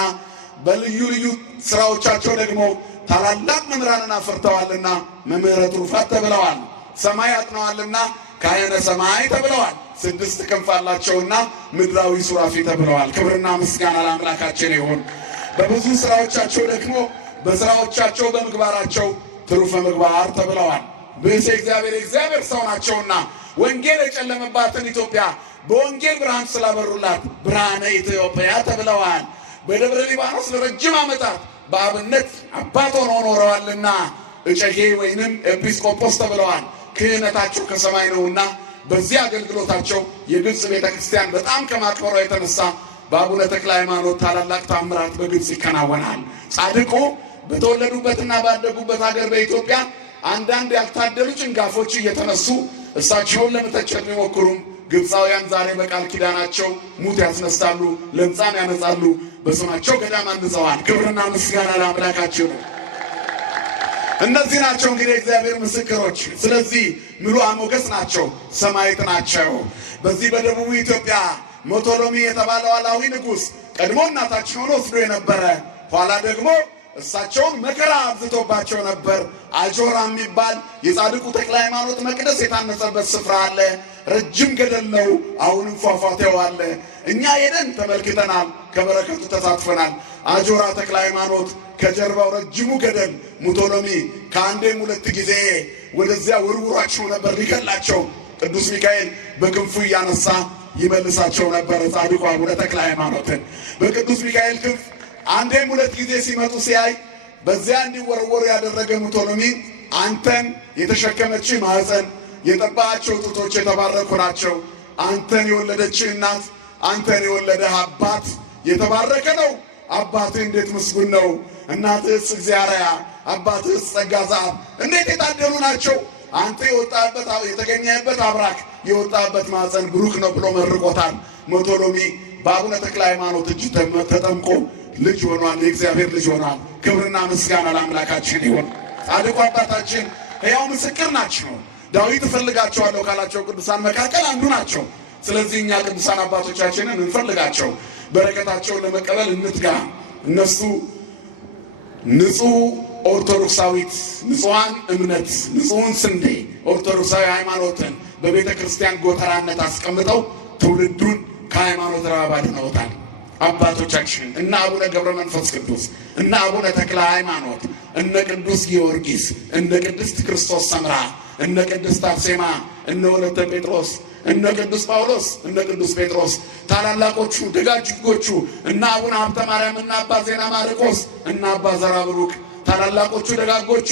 በልዩ ልዩ ስራዎቻቸው ደግሞ ታላላቅ መምህራንን አፍርተዋልና መምህረ ትሩፋት ተብለዋል። ሰማይ አጥነዋልና ካህነ ሰማይ ተብለዋል። 6 ክንፍ አላቸውና ምድራዊ ሱራፊ ተብለዋል። ክብርና ምስጋና ለአምላካችን ይሁን። በብዙ ስራዎቻቸው ደግሞ በስራዎቻቸው በምግባራቸው ትሩፈ ምግባር ተብለዋል። ብእሴ እግዚአብሔር ሰው ናቸውና ወንጌል የጨለመባትን ኢትዮጵያ በወንጌል ብርሃን ስላበሩላት ብርሃነ ኢትዮጵያ ተብለዋል። በደብረ ሊባኖስ ለረጅም ዓመታት በአብነት አባት ሆነው ኖረዋልና እጨጌ ወይንም ኤጲስቆጶስ ተብለዋል። ክህነታቸው ከሰማይ ነውና በዚህ አገልግሎታቸው የግብፅ ቤተ ክርስቲያን በጣም ከማክበሯ የተነሳ በአቡነ ተክለ ሃይማኖት ታላላቅ ታምራት በግብፅ ይከናወናል። ጻድቁ በተወለዱበትና ባደጉበት ሀገር በኢትዮጵያ አንዳንድ ያልታደሉ ጭንጋፎች እየተነሱ እሳቸውን ለመተቸት ቢሞክሩም ግብፃውያን ዛሬ በቃል ኪዳናቸው ሙት ያስነሳሉ፣ ለምጻም ያነጻሉ፣ በስማቸው ገዳም አንጸዋል። ክብርና ምስጋና ለአምላካቸው ነው። እነዚህ ናቸው እንግዲህ እግዚአብሔር ምስክሮች። ስለዚህ ምሉአ ሞገስ ናቸው፣ ሰማዕት ናቸው። በዚህ በደቡብ ኢትዮጵያ ሞቶሎሚ የተባለው አላዊ ንጉሥ ቀድሞ እናታቸውን ወስዶ የነበረ ኋላ ደግሞ እሳቸውን መከራ አብዝቶባቸው ነበር። አጆራ የሚባል የጻድቁ ተክለ ሃይማኖት መቅደስ የታነጸበት ስፍራ አለ። ረጅም ገደል ነው። አሁንም ፏፏቴው አለ። እኛ ሄደን ተመልክተናል፣ ከበረከቱ ተሳትፈናል። አጆራ ተክለ ሃይማኖት ከጀርባው ረጅሙ ገደል ሙቶሎሚ ከአንዴም 2 ጊዜ ወደዚያ ወርውሯቸው ነበር ሊገላቸው። ቅዱስ ሚካኤል በክንፉ እያነሳ ይመልሳቸው ነበር። ጻድቁ አቡነ ተክለ ሃይማኖትን በቅዱስ ሚካኤል ክንፍ አንዴም 2 ጊዜ ሲመጡ ሲያይ በዚያ እንዲወረወሩ ያደረገ ሙቶሎሚ አንተን የተሸከመች ማህፀን የጠባቸው ጡቶች የተባረኩ ናቸው። አንተን የወለደች እናት፣ አንተን የወለደ አባት የተባረከ ነው። አባትህ እንዴት ምስጉን ነው! እናትህስ እግዚአርያ፣ አባትህስ ጸጋ ዘአብ እንዴት የታደሉ ናቸው! አንተ የወጣበት የተገኘበት አብራክ የወጣበት ማህፀን ብሩክ ነው ብሎ መርቆታል። ሙቶሎሚ በአቡነ ተክለ ሃይማኖት እጅ ተጠምቆ ልጅ ሆኗል። የእግዚአብሔር ልጅ ሆኗል። ክብርና ምስጋና ለአምላካችን ይሁን። ጻድቁ አባታችን ሕያው ምስክር ናቸው። ዳዊት እፈልጋቸዋለሁ ካላቸው ቅዱሳን መካከል አንዱ ናቸው። ስለዚህ እኛ ቅዱሳን አባቶቻችንን እንፈልጋቸው፣ በረከታቸውን ለመቀበል እንትጋ። እነሱ ንጹሕ ኦርቶዶክሳዊት ንጹሐን እምነት ንጹሕን ስንዴ ኦርቶዶክሳዊ ሃይማኖትን በቤተ ክርስቲያን ጎተራነት አስቀምጠው ትውልዱን ከሃይማኖት ረሃብ አድነውታል። አባቶቻችን እነ አቡነ ገብረ መንፈስ ቅዱስ እነ አቡነ ተክለ ሃይማኖት እነ ቅዱስ ጊዮርጊስ እነ ቅድስት ክርስቶስ ሰምራ እነ ቅድስት አርሴማ እነ ወለተ ጴጥሮስ እነ ቅዱስ ጳውሎስ እነ ቅዱስ ጴጥሮስ ታላላቆቹ ደጋጅጎቹ እነ አቡነ ሀብተ ማርያም እነ አባ ዜና ማርቆስ እነ አባ ዘራ ብሩክ ታላላቆቹ ደጋጎቹ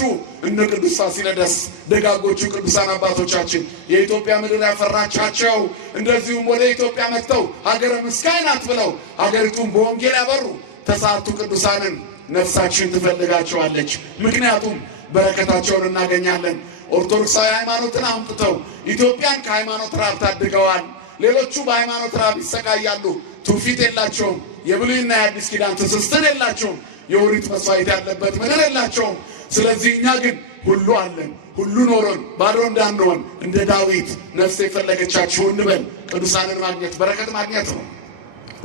እነ ቅዱስ ፋሲለደስ ደጋጎቹ ቅዱሳን አባቶቻችን የኢትዮጵያ ምድር ያፈራቻቸው እንደዚሁም ወደ ኢትዮጵያ መጥተው ሀገረ ምስካይ ናት ብለው ሀገሪቱን በወንጌል ያበሩ ተስዓቱ ቅዱሳንን ነፍሳችን ትፈልጋቸዋለች። ምክንያቱም በረከታቸውን እናገኛለን። ኦርቶዶክሳዊ ሃይማኖትን አምጥተው ኢትዮጵያን ከሃይማኖት ረሃብ ታድገዋል። ሌሎቹ በሃይማኖት ረሃብ ይሰቃያሉ። ትውፊት የላቸውም። የብሉይና የአዲስ ኪዳን ትስስር የላቸውም። የኦሪት መስዋዕት ያለበት ምድር የላቸውም። ስለዚህ እኛ ግን ሁሉ አለን። ሁሉ ኖሮን ባዶ እንዳንሆን እንደ ዳዊት ነፍሴ የፈለገቻችሁ እንበል። ቅዱሳንን ማግኘት በረከት ማግኘት ነው።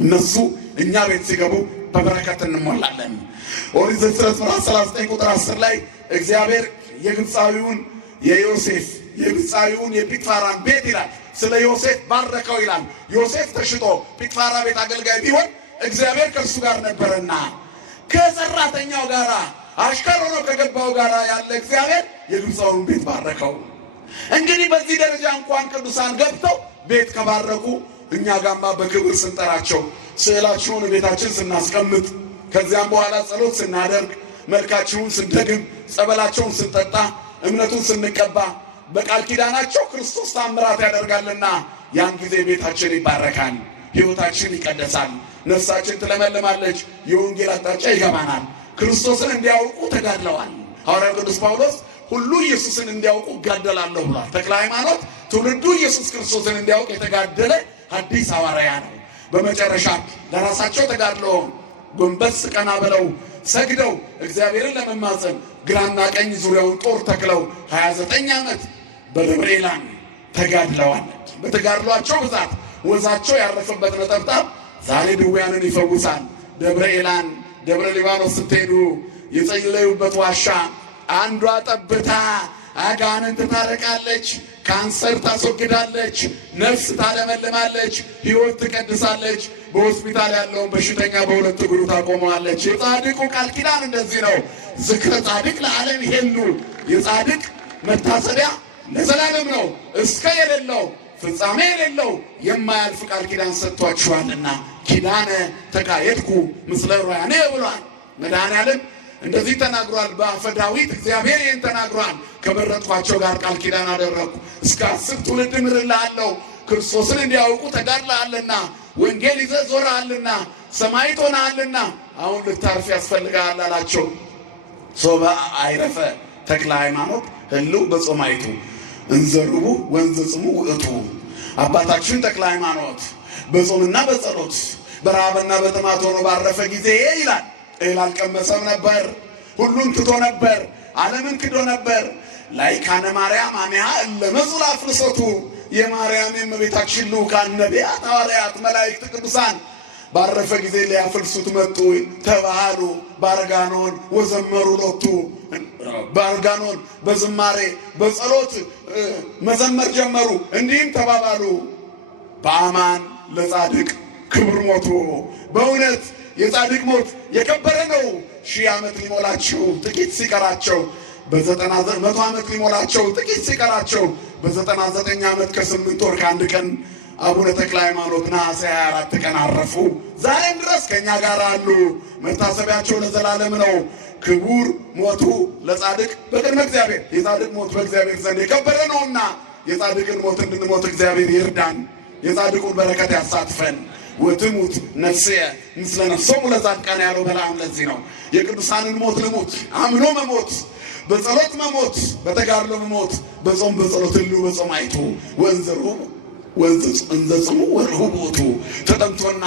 እነሱ እኛ ቤት ሲገቡ በበረከት እንሞላለን። ኦሪት ዘፍጥረት ምዕራፍ 39 ቁጥር 10 ላይ እግዚአብሔር የግብፃዊውን የዮሴፍ የግብፃዊውን የጲጥፋራን ቤት ይላል ስለ ዮሴፍ ባረከው ይላል። ዮሴፍ ተሽጦ ጲጥፋራ ቤት አገልጋይ ቢሆን እግዚአብሔር ከእርሱ ጋር ነበረና ከሰራተኛው ጋር አሽከር ሆኖ ከገባው ጋር ያለ እግዚአብሔር የግብፃውን ቤት ባረከው። እንግዲህ በዚህ ደረጃ እንኳን ቅዱሳን ገብተው ቤት ከባረኩ እኛ ጋማ በክብር ስንጠራቸው ስዕላቸውን ቤታችን ስናስቀምጥ ከዚያም በኋላ ጸሎት ስናደርግ መልካቸውን ስንደግም ጸበላቸውን ስንጠጣ እምነቱን ስንቀባ በቃል ኪዳናቸው ክርስቶስ ታምራት ያደርጋልና ያን ጊዜ ቤታችን ይባረካል፣ ሕይወታችን ይቀደሳል፣ ነፍሳችን ትለመልማለች፣ የወንጌል አቅጣጫ ይገባናል። ክርስቶስን እንዲያውቁ ተጋድለዋል። ሐዋርያው ቅዱስ ጳውሎስ ሁሉ ኢየሱስን እንዲያውቁ እጋደላለሁ ብሏል። ተክለ ሃይማኖት ትውልዱ ኢየሱስ ክርስቶስን እንዲያውቅ የተጋደለ አዲስ ሐዋርያ ነው። በመጨረሻ ለራሳቸው ተጋድሎ ጎንበስ ቀና ብለው ሰግደው እግዚአብሔርን ለመማፀን ግራና ቀኝ ዙሪያውን ጦር ተክለው 29 ዓመት በደብረ ኤላን ተጋድለዋል። በተጋድሏቸው ብዛት ወዛቸው ያረፈበት ነጠብጣብ ዛሬ ድውያንን ይፈውሳል። ደብረ ኤላን፣ ደብረ ሊባኖስ ስትሄዱ የጸለዩበት ዋሻ አንዷ ጠብታ አጋንንት ታረቃለች፣ ካንሰር ታስወግዳለች፣ ነፍስ ታለመልማለች፣ ሕይወት ትቀድሳለች። በሆስፒታል ያለውን በሽተኛ በሁለት እግሩ ታቆመዋለች። የጻድቁ ቃል ኪዳን እንደዚህ ነው። ዝክረ ጻድቅ ለዓለም ይሄሉ፣ የጻድቅ መታሰቢያ ለዘላለም ነው። እስከ የሌለው ፍጻሜ የሌለው የማያልፍ ቃል ኪዳን ሰጥቷችኋልና ኪዳነ ተካየድኩ ምስለ ሮያኔ ብሏል። መድኃኔዓለም እንደዚህ ተናግሯል። በአፈ ዳዊት እግዚአብሔር ይህን ተናግሯል። ከመረጥኳቸው ጋር ቃል ኪዳን አደረግኩ፣ እስከ 10 ትውልድ ምርልሃለሁ። ክርስቶስን እንዲያውቁ ተጋድለሃልና፣ ወንጌል ይዘህ ዞረሃልና፣ ሰማዕት ሆነሃልና አሁን ልታርፍ ያስፈልግሃል አላቸው። ሶበ አይረፈ ተክለ ሃይማኖት ህልው በጾማይቱ እንዘርቡ ወንዘ ጽሙ ውእቱ። አባታችን ተክለ ሃይማኖት በጾምና በጸሎት በረሃብና በጥማት ሆኖ ባረፈ ጊዜ ይላል እህል አልቀመሰም ነበር። ሁሉን ትቶ ነበር። ዓለምን ክዶ ነበር። ላይካነ ማርያም አሚያ ለመዙላ ፍልሰቱ የማርያም የእመቤታችን ልዑካን ነቢያት፣ ሐዋርያት፣ መላእክት፣ ቅዱሳን ባረፈ ጊዜ ሊያፈልሱት መጡ። ተባሃሉ ባርጋኖን ወዘመሩ ሎቱ። ባርጋኖን በዝማሬ በጸሎት መዘመር ጀመሩ። እንዲህም ተባባሉ፣ በአማን ለጻድቅ ክብር ሞቱ። በእውነት የጻድቅ ሞት የከበረ ነው። 1000 ዓመት ሊሞላቸው ጥቂት ሲቀራቸው መቶ ዓመት ሊሞላቸው ጥቂት ሲቀራቸው በ99 ዓመት ከ8 ወር ከ1 ቀን አቡነ ተክለ ሃይማኖት ነሐሴ 24 ቀን አረፉ። ዛሬም ድረስ ከእኛ ጋር አሉ። መታሰቢያቸው ለዘላለም ነው። ክቡር ሞቱ ለጻድቅ በቅድመ እግዚአብሔር። የጻድቅ ሞት በእግዚአብሔር ዘንድ የከበረ ነውና የጻድቅን ሞት እንድንሞት እግዚአብሔር ይርዳን። የጻድቁን በረከት ያሳትፈን። ወትሙት ነፍስየ ምስለ ነፍሶሙ ለጻድቃን ያለው በለዓም ለዚህ ነው። የቅዱሳንን ሞት ልሙት፣ አምኖ መሞት፣ በጸሎት መሞት፣ በተጋድሎ መሞት፣ በጾም በጸሎት ሁሉ በጾማይቱ ወንዘሩ እንዘ ጽሙ ወርሁቦቱ። ተጠምቶና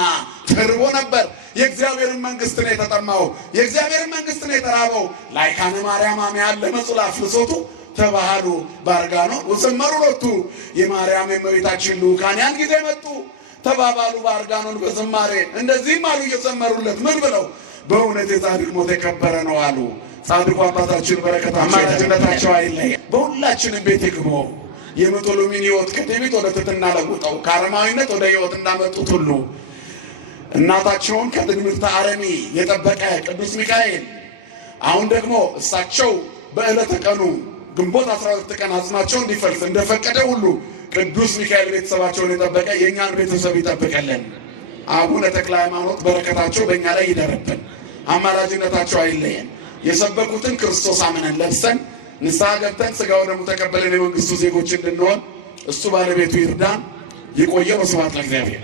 ተርቦ ነበር። የእግዚአብሔርን መንግሥት ነው የተጠማው። የእግዚአብሔርን መንግሥት ነው የተራበው። ላይካነ ማርያም አሚያ ለመጹላ ፍልሶቱ ተባሃሉ ባርጋኖን ወዘመሩ ሎቱ። የማርያም የእመቤታችን ልዑካን ያን ጊዜ መጡ። ተባባሉ ባርጋኖን በዝማሬ እንደዚህም አሉ እየዘመሩለት ምን ብለው? በእውነት የጻድቅ ሞት የከበረ ነው አሉ። ጻድቁ አባታችን በረከታቸው አማላጅነታቸው አይለይ፣ በሁላችንም ቤት ይግቡ። የመቶሎሚን ሕይወት ከትዕቢት ወደ ትሕትና ለውጠው ከአረማዊነት ወደ ሕይወት እንዳመጡት ሁሉ እናታቸውን ከትዕግምርተ አረሚ የጠበቀ ቅዱስ ሚካኤል አሁን ደግሞ እሳቸው በዕለተ ቀኑ ግንቦት 12 ቀን አጽማቸው እንዲፈልስ እንደፈቀደ ሁሉ ቅዱስ ሚካኤል ቤተሰባቸውን የጠበቀ የእኛን ቤተሰብ ይጠብቀልን። አቡነ ተክለ ሃይማኖት በረከታቸው በእኛ ላይ ይደረብን፣ አማላጅነታቸው አይለየን። የሰበኩትን ክርስቶስ አምነን ለብሰን ንስሐ ገብተን ሥጋው ደሙ ተቀበለን የመንግሥቱ ዜጎች እንድንሆን እሱ ባለቤቱ ይርዳን። ይቆየ። ወስብሐት ለእግዚአብሔር።